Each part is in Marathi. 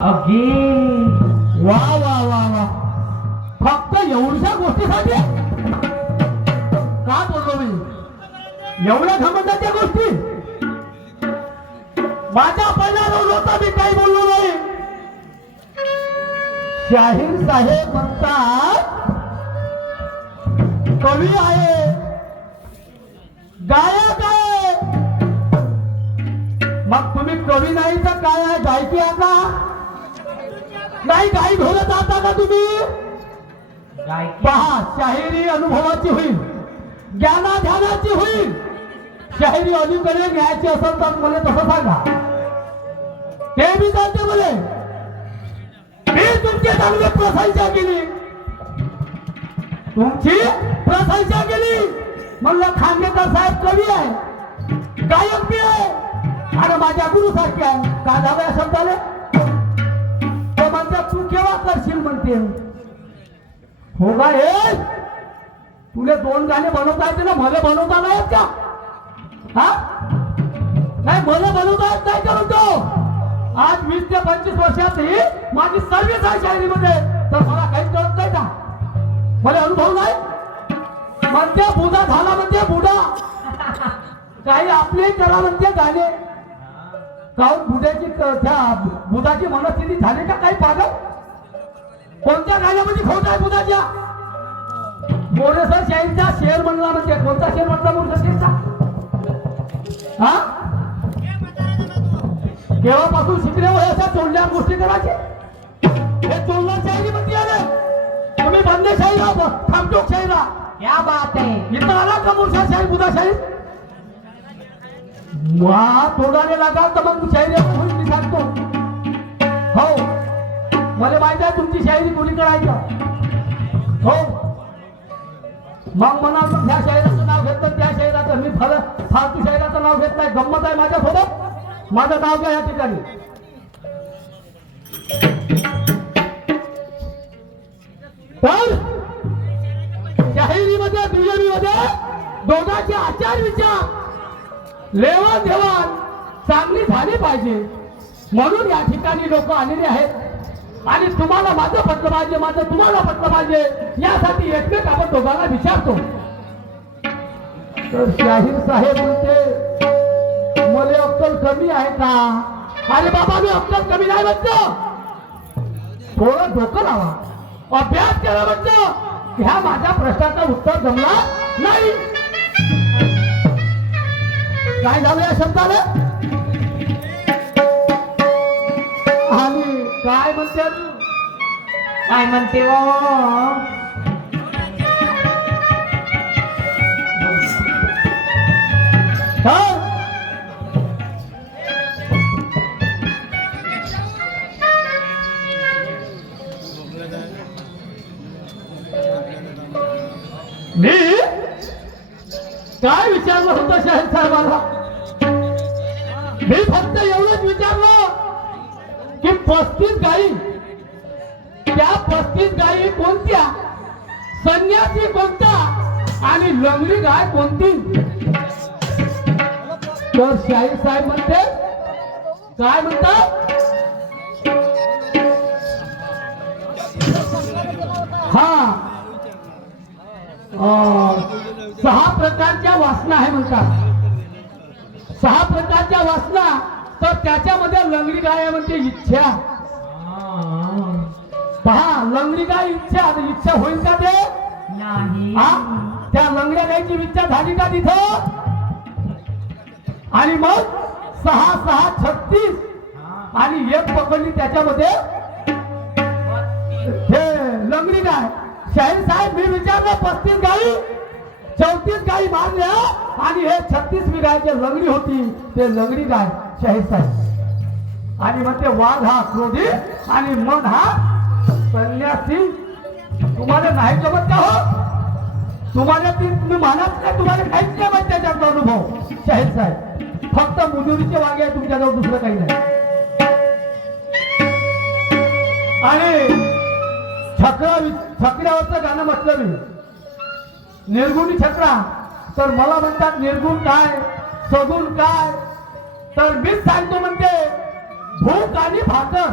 अगे वा वा वा वा फक्त एवढ्या गोष्टीसाठी का बोललो मी एवढ्या घमंडाच्या गोष्टी माझ्या पहिला रोज होता मी काही बोललो नाही. शाहीर साहेब म्हणतात कवी आहे गायक आहे. मग तुम्ही कवी नाही तर काय आहे गायकी आहे का नाही गाई घोरत आता का तुम्ही पहा शाहिरी अनुभवाची होईल ज्ञाना ध्यानाची होईल. शाहिरी अलीकडे न्यायची असेल तर मला तसं सांगा ते मी जाते बोले मी तुमची चांगली प्रशंसा केली तुमची प्रशंसा केली म्हणलं खांडेकर साहेब कवी आहे गायक बी आहे आणि माझ्या गुरु सारखे आहे का झालं या शब्दाले म्हणते तू केव्हा करशील म्हणते हो का हे तुला दोन गाणे बनवता येते ना मला बनवता नाही येत का हा नाही मला बनवता येत नाही का म्हणतो आज 20 ते 25 वर्षात ही माझी सर्व्हिस आहे शायरीमध्ये तर मला काहीच कळत नाही का मला अनुभव नाही म्हणते बुधा झाला म्हणते बुडा काही आपले करा म्हणते गाणे काऊन बुधाची त्या बुधाची मनस्थिती झाली का काही पागल कोणत्या गाण्यामध्ये खोट आहे बुधाच्या मोरेसर शाहीरचा शेर म्हणला म्हणजे कोणता शेर म्हटला मोरेसर शाहीरचा हा केव्हापासून शिकले वयाच्या तोंडल्या गोष्टी करायचे हे तोंडणार शाहिरी म्हणते आले तुम्ही बंदे शाहीर खामटोक शाहीरा क्या बात है. इथं आला का मोरेसर शाहीर बुधा शाहीर तोडाने लागा तर मग शायरी मी सांगतो हो मला माहित आहे तुमची शायरी कोणीकडे आहे का हो मग म्हणाल तर त्या शायराचं नाव घेतलं त्या शायराचं मी फालतू शायराचं नाव घेत नाही गंमत आहे माझ्यासोबत माझं नाव घ्या या ठिकाणी तर शाहिरीमध्ये दुहेरीमध्ये दोघांचे आचार विचार लेवान देवाण चांगली झाली पाहिजे म्हणून या ठिकाणी लोक आलेले आहेत आणि तुम्हाला माझं पटलं पाहिजे माझं तुम्हाला पटलं पाहिजे यासाठी एकमेक आपण दोघांना विचारतो. तर शाहीर साहेब म्हणते मला अक्कल कमी आहे का अरे बाबा मी अक्कल कमी नाही म्हणतो थोडं डोकं लावा अभ्यास केला म्हणतो ह्या माझ्या प्रश्नाचं उत्तर जमला नाही काय झालं या शब्दाने आणि काय म्हणते काय म्हणते वो मी काय विचारलं होतं शाहीर साहेबांना मी फक्त एवढंच विचारलं की 35 गायी त्या 35 गायी कोणत्या संन्यासी कोणता आणि लंगडी गाय कोणती तर शाहीर साहेब म्हणते काय म्हणतात हा 6 प्रकारच्या वासना आहे म्हणतात 6 प्रकारच्या वासना तर त्याच्यामध्ये लंगडी गाय म्हणते इच्छा पहा लंगडी गाय इच्छा होईल का ते नाही त्या लंगड्या गायची इच्छा झाली का तिथं आणि मग 6 6 36 आणि एक पकडली त्याच्यामध्ये हे लंगडी गाय शाहीर साहेब मी विचारलं 35 गाई 34 गाई मारल्या आणि हे 36वी गाय जे लंगडी होती ते लंगडी गाय शाहीर साहेब आणि म्हणते वाघ हा क्रोधी आणि मन हा संन्यासी तुम्हाला नाही जमत का हो तुम्हाला तुम्ही मानत नाही तुम्हाला काहीच नाही माहित त्याच्याचा अनुभव शाहीर साहेब फक्त मुजुरीचे वागे आहे तुमच्याजवळ दुसरं काही नाही आणि छकड्यावरचं गाणं म्हटलं मी निर्गुणी छकडा तर मला म्हणतात निर्गुण काय सगुण काय तर मीच सांगतो म्हणते भूक आणि भाकर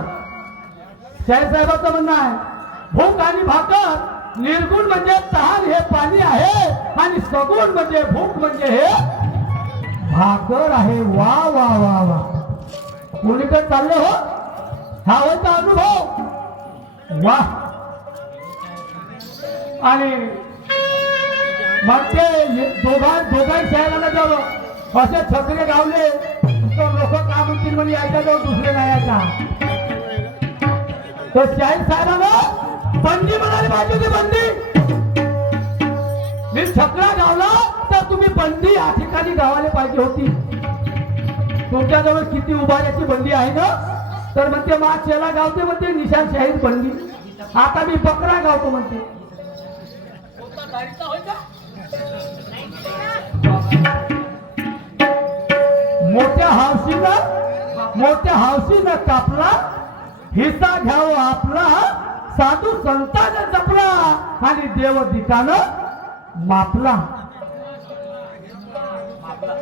शाहीसाहेबांचं म्हणणं आहे भूक आणि भाकर निर्गुण म्हणजे तहान हे पाणी आहे आणि सगुण म्हणजे भूक म्हणजे हे भाकर आहे. वा वा वा वा कोणीकडे चालले हो हा होता अनुभव वा. आणि मग ते दोघांही शहराला जावं असे छत्रे गावले तर लोक का म्हणतील म्हणजे ऐका जाऊ दुसरे नाही ऐका. तर शाहीर साहेबांना बंदी म्हणाली पाहिजे होती बंदी. मी छत्रा गावला तर तुम्ही बंदी या ठिकाणी गावाला पाहिजे होती. तुमच्याजवळ किती उभाऱ्याची बंदी आहे ना तर म्हणते मा चेला गावते म्हणते निशान शाहीर बंदी. आता मी बकरा गावतो म्हणते. मोठ्या हावशीनं कापला हिस्सा घ्यावं आपला साधू संतानं जपला आणि देव दिकानं मापला.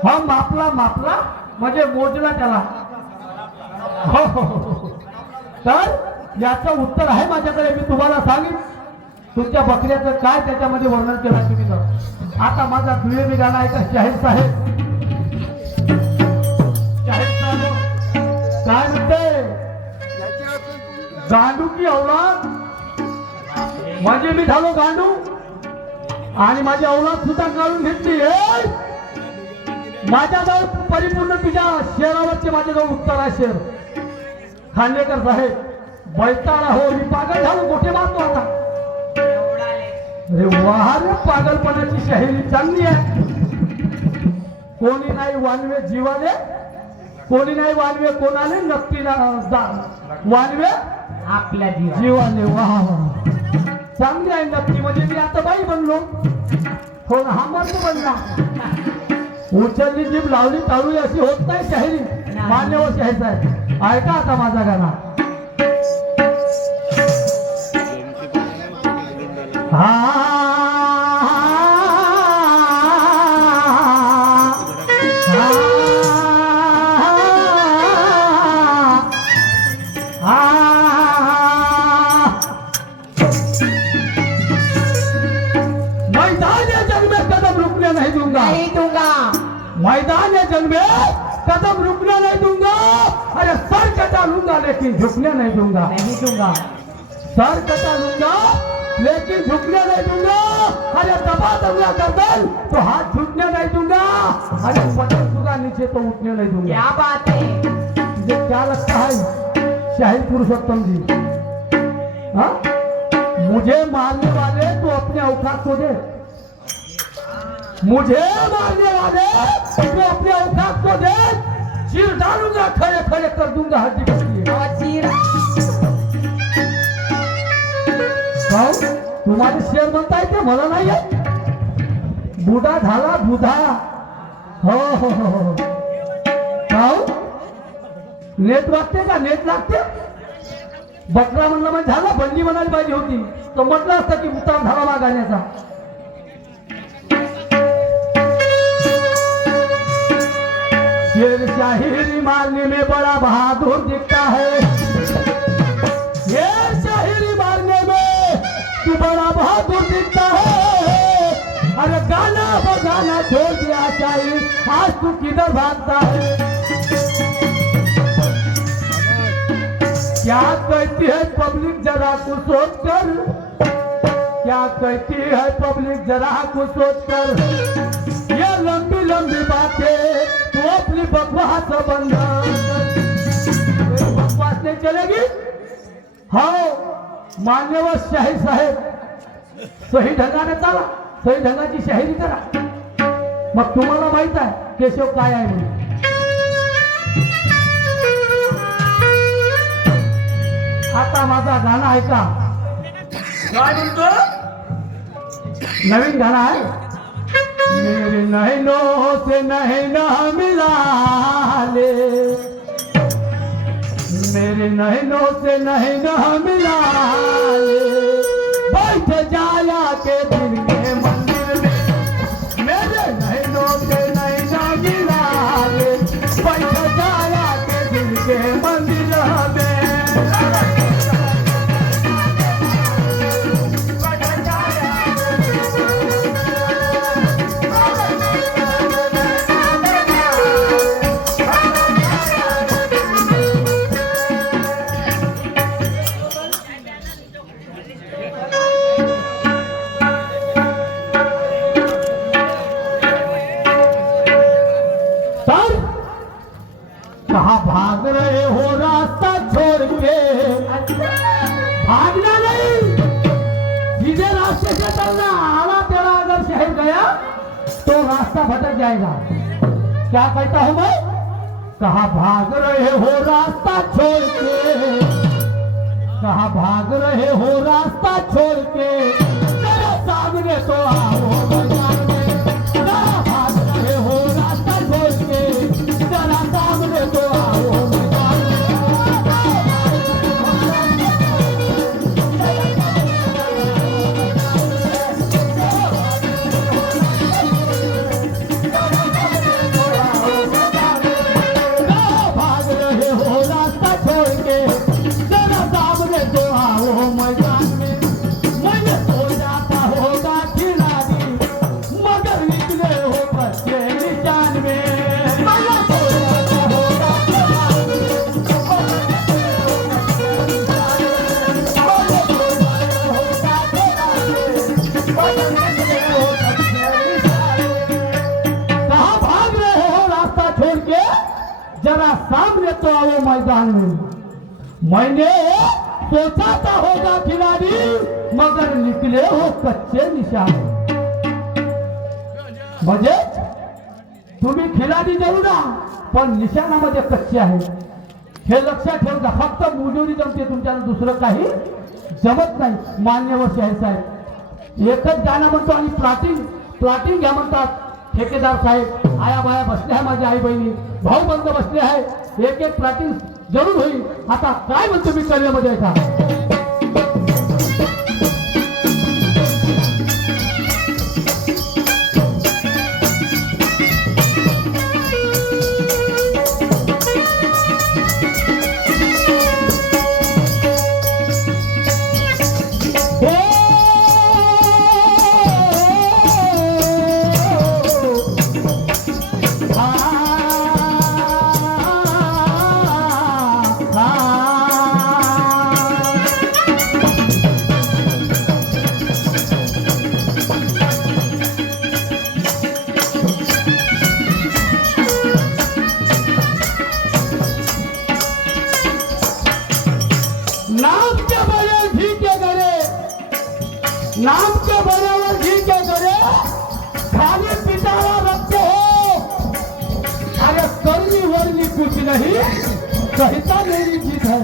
हा मापला म्हणजे मोजला त्याला. हो हो हो. तर याचं उत्तर आहे माझ्याकडे. मी तुम्हाला सांगेन तुमच्या बकऱ्याचं काय त्याच्यामध्ये वर्णन केलं तुम्ही. तर आता माझा दुहेरी गाणं ऐका. शाहीर साहेब काय म्हणते गांडू की औलाद म्हणजे मी झालो गांडू आणि माझी औलाद सुद्धा काढून घेतली. माझ्याजवळ परिपूर्ण तुझ्या शेरावरचे माझ्याजवळ उत्तर आहे. शेर खांडेकर साहेब बैताळा हो मी पागल झालो गोठे मारतो आता. अरे वाह रे पागलपणाची शाहिरी चांगली आहे. कोणी नाही वानवे जीवाले कोणी नाही वानवे कोणाले नक्की वानवे आपल्या जीवाले. वाह चांगली आहे नक्की म्हणजे मी आता बाई बनलो. हो ना हा मर्द बनला. उचलली जीभ लावली ताळू अशी होत नाही शाहिरी. मान्यवर शाहीर साहेब ऐका आता माझा गाणं. मैदान जंग में कदम रुकने नहीं दूंगा. अरे सर कटा लूंगा लेकिन झुकने नहीं दूंगा. सर कटा लूंगा लेकिन झुकने नहीं दूंगा. अरे दबा दूंगा गर्दन तो हाथ छूटने नहीं दूंगा. अरे पटक दूंगा नीचे तो उठने नहीं दूंगा. क्या बात है. तुझे क्या लगता है शाहीर पुरुषोत्तम जी? हाँ मुझे मारने वाले तो अपने औकात को दे. मुझे मारने वाले तो अपने औकात को दे. चीर डालूंगा खड़े खड़े कर दूंगा हड्डी पसली. तुम्हारे शेर म्हणता येते मला नाही आहे. बुडा झाला बुधा. हो हो हो हो. नेट वागते का नेट लागते. बकरा म्हणलं म्हणजे झाला बंदी म्हणायला पाहिजे होती. तर म्हटलं असतं की उतार झाला वा गाण्याचा. शेर शाहिरी मारने में बड़ा बहादुर दिखता है. शेर शाहिरी मारने में तू बड़ा बहादुर दिखता है. अरे गाना बजाना छोड़ दिया शाहिर आज तू किधर भागता है. क्या कहती है पब्लिक जरा कुछ सोच कर. क्या कहती है पब्लिक जरा कुछ सोच कर. ये लंबी लंबी बातें तो अपनी बकवास बंद. बकवास नहीं चलेगी. हाँ मान्यवर शाहीर साहेब सही ढंगाने चाला. सही ढंगाची शाहिरी करा. मग तुम्हाला माहित आहे केशव काय आहे म्हणून. आता माझा गाणं ऐका. काय म्हणतो नवीन गाणं आहे. मेरे नैनों से नैना मिला ले. मेरे नैनों से नैना मिला ले. बैठ जाया के दिल के मंदिर में. मेरे नैनों से नैना मिला ले. बैठ जाया के दिल के मंदिर में. रास्ता भटक जाएगा। क्या कहता हूं मैं? कहाँ भाग रहे हो रास्ता छोड़ के, कहाँ भाग रहे हो रास्ता छोड़ के, तेरे सामने तो आओ मैदान में। कहाँ भाग रहे हो रास्ता छोड़ के, तेरा सामने तो आओ मैदान में। जरा सामने तो आओ मैदान में। मैंने सोचा था होगा खिलाड़ी, मगर निकले हो कच्चे निशाने। म्हणजे तुम्ही खिलाडी जरूर पण निशाणामध्ये कच्चे आहे, हे लक्षात ठेवता। फक्त मुजोरी जमते तुमच्याला, दुसरं काही जमत नाही। मान्यवर शाहीर साहेब एकच गाणं म्हणतो आणि प्लॉटिंग घ्या म्हणतात। ठेकेदार साहेब, आया बाया बसले आहे, माझ्या आई बहिणी भाऊ बंद बसले आहे, एक एक प्लॉटिंग जरूर होईल। आता काय म्हणतो मी कलेमध्ये का? नाम के बराबर घी के करे, खाली पिटारा रखते हो। अरे करनी वरनी कुछ नहीं, कहता मेरी जीत है।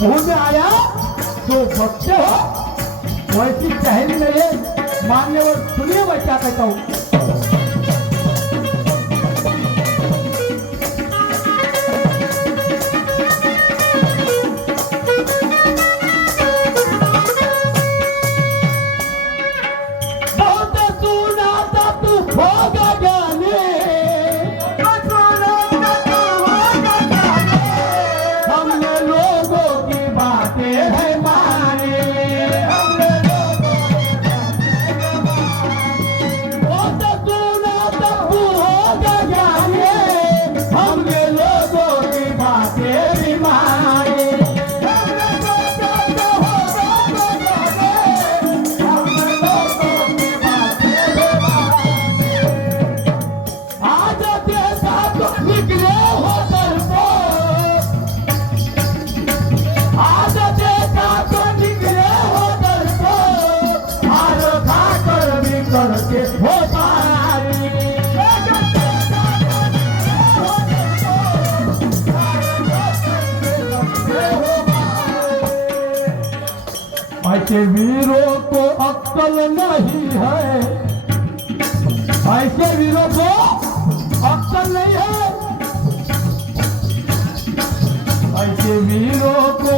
मुंह में आया तो बकते हो, वैसी चहरी नहीं है। मान्यवर सुनिए मैं क्या कहता हूँ। ऐसे वीरों को अक्ल नहीं है, ऐसे वीरों को अक्ल नहीं है, ऐसे वीरों को